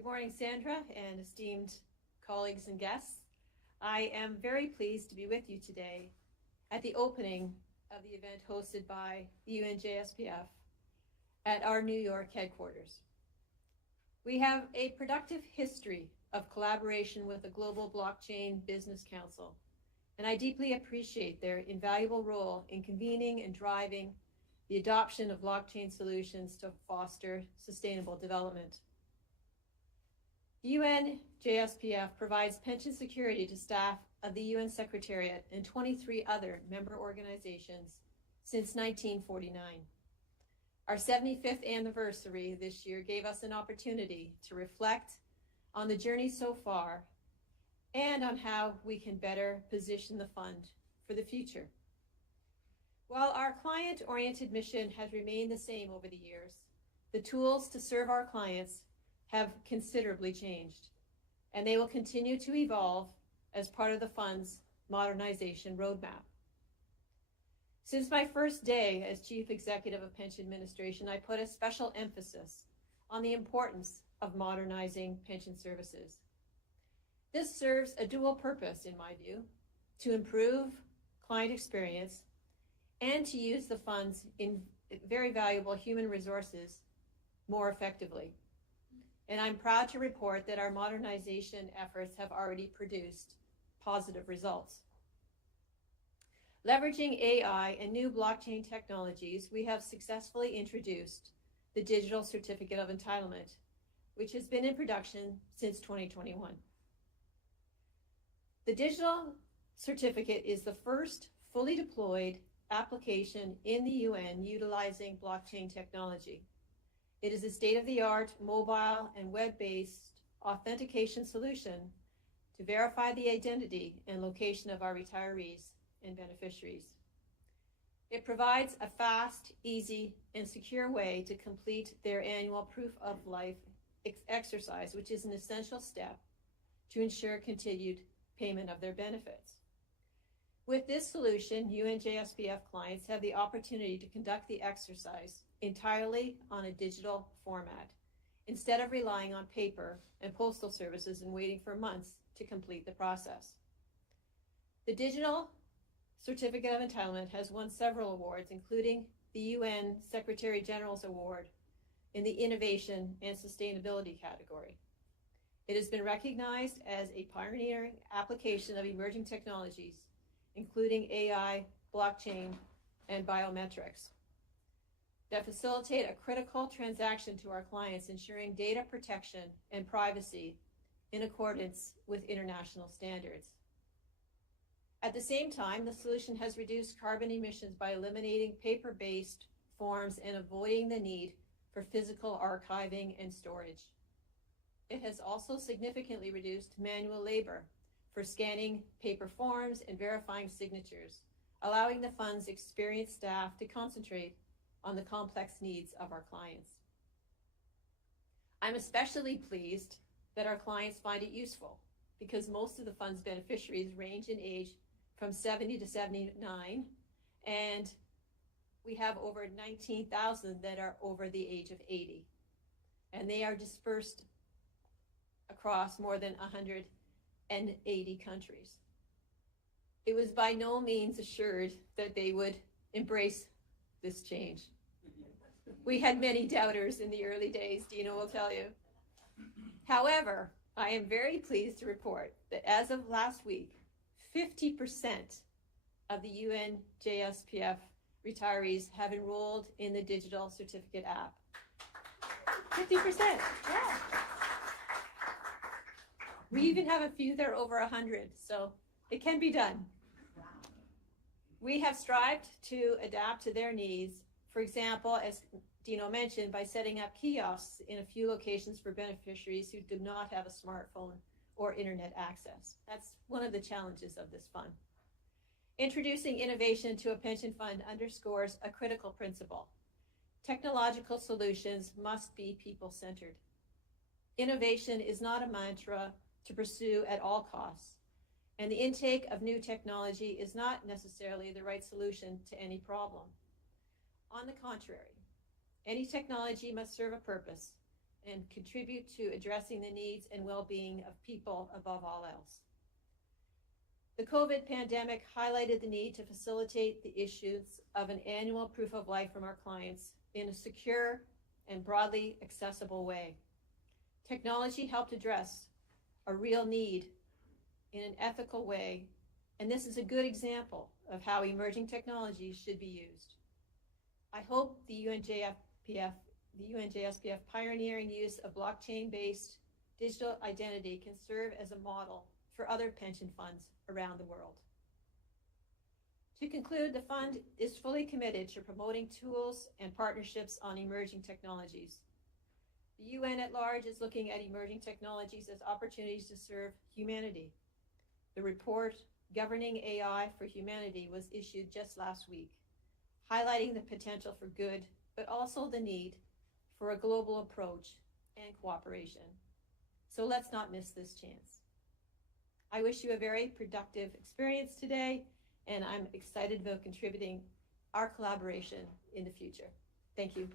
Good morning, Sandra, and esteemed colleagues and guests. I am very pleased to be with you today at the opening of the event hosted by the UNJSPF at our New York headquarters. We have a productive history of collaboration with the Global Blockchain Business Council, and I deeply appreciate their invaluable role in convening and driving the adoption of blockchain solutions to foster sustainable development. The UNJSPF provides pension security to staff of the UN Secretariat and 23 other member organizations since 1949. Our 75th anniversary this year gave us an opportunity to reflect on the journey so far and on how we can better position the fund for the future. While our client-oriented mission has remained the same over the years, the tools to serve our clients have considerably changed, and they will continue to evolve as part of the fund's modernization roadmap. Since my first day as Chief Executive of Pension Administration, I put a special emphasis on the importance of modernizing pension services. This serves a dual purpose, in my view, to improve client experience and to use the fund's very valuable human resources more effectively. And I'm proud to report that our modernization efforts have already produced positive results. Leveraging AI and new blockchain technologies, we have successfully introduced the Digital Certificate of Entitlement, which has been in production since 2021. The Digital Certificate is the first fully deployed application in the UN utilizing blockchain technology. It is a state-of-the-art mobile and web-based authentication solution to verify the identity and location of our retirees and beneficiaries. It provides a fast, easy, and secure way to complete their annual proof of life exercise, which is an essential step to ensure continued payment of their benefits. With this solution, UNJSPF clients have the opportunity to conduct the exercise entirely on a digital format, instead of relying on paper and postal services and waiting for months to complete the process. The Digital Certificate of Entitlement has won several awards, including the UN Secretary General's Award in the Innovation and Sustainability category. It has been recognized as a pioneering application of emerging technologies, including AI, blockchain, and biometrics, that facilitate a critical transaction to our clients, ensuring data protection and privacy in accordance with international standards. At the same time, the solution has reduced carbon emissions by eliminating paper-based forms and avoiding the need for physical archiving and storage. It has also significantly reduced manual labor for scanning paper forms and verifying signatures, allowing the fund's experienced staff to concentrate on the complex needs of our clients. I'm especially pleased that our clients find it useful because most of the fund's beneficiaries range in age from 70 to 79, and we have over 19,000 that are over the age of 80, and they are dispersed across more than 180 countries. It was by no means assured that they would embrace this change. We had many doubters in the early days, Dina will tell you. However, I am very pleased to report that as of last week, 50% of the UNJSPF retirees have enrolled in the Digital Certificate app. 50%, yeah. We even have a few that are over 100, so it can be done. We have strived to adapt to their needs, for example, as Dino mentioned, by setting up kiosks in a few locations for beneficiaries who do not have a smartphone or internet access. That's one of the challenges of this fund. Introducing innovation to a pension fund underscores a critical principle. Technological solutions must be people-centered. Innovation is not a mantra to pursue at all costs, and the intake of new technology is not necessarily the right solution to any problem. On the contrary, any technology must serve a purpose and contribute to addressing the needs and well-being of people above all else. The COVID pandemic highlighted the need to facilitate the issues of an annual proof of life from our clients in a secure and broadly accessible way. Technology helped address a real need in an ethical way, and this is a good example of how emerging technologies should be used. I hope the UNJSPF pioneering use of blockchain-based digital identity can serve as a model for other pension funds around the world. To conclude, the fund is fully committed to promoting tools and partnerships on emerging technologies. The UN at large is looking at emerging technologies as opportunities to serve humanity. The report, Governing AI for Humanity, was issued just last week, highlighting the potential for good, but also the need for a global approach and cooperation. So let's not miss this chance. I wish you a very productive experience today, and I'm excited about contributing our collaboration in the future. Thank you.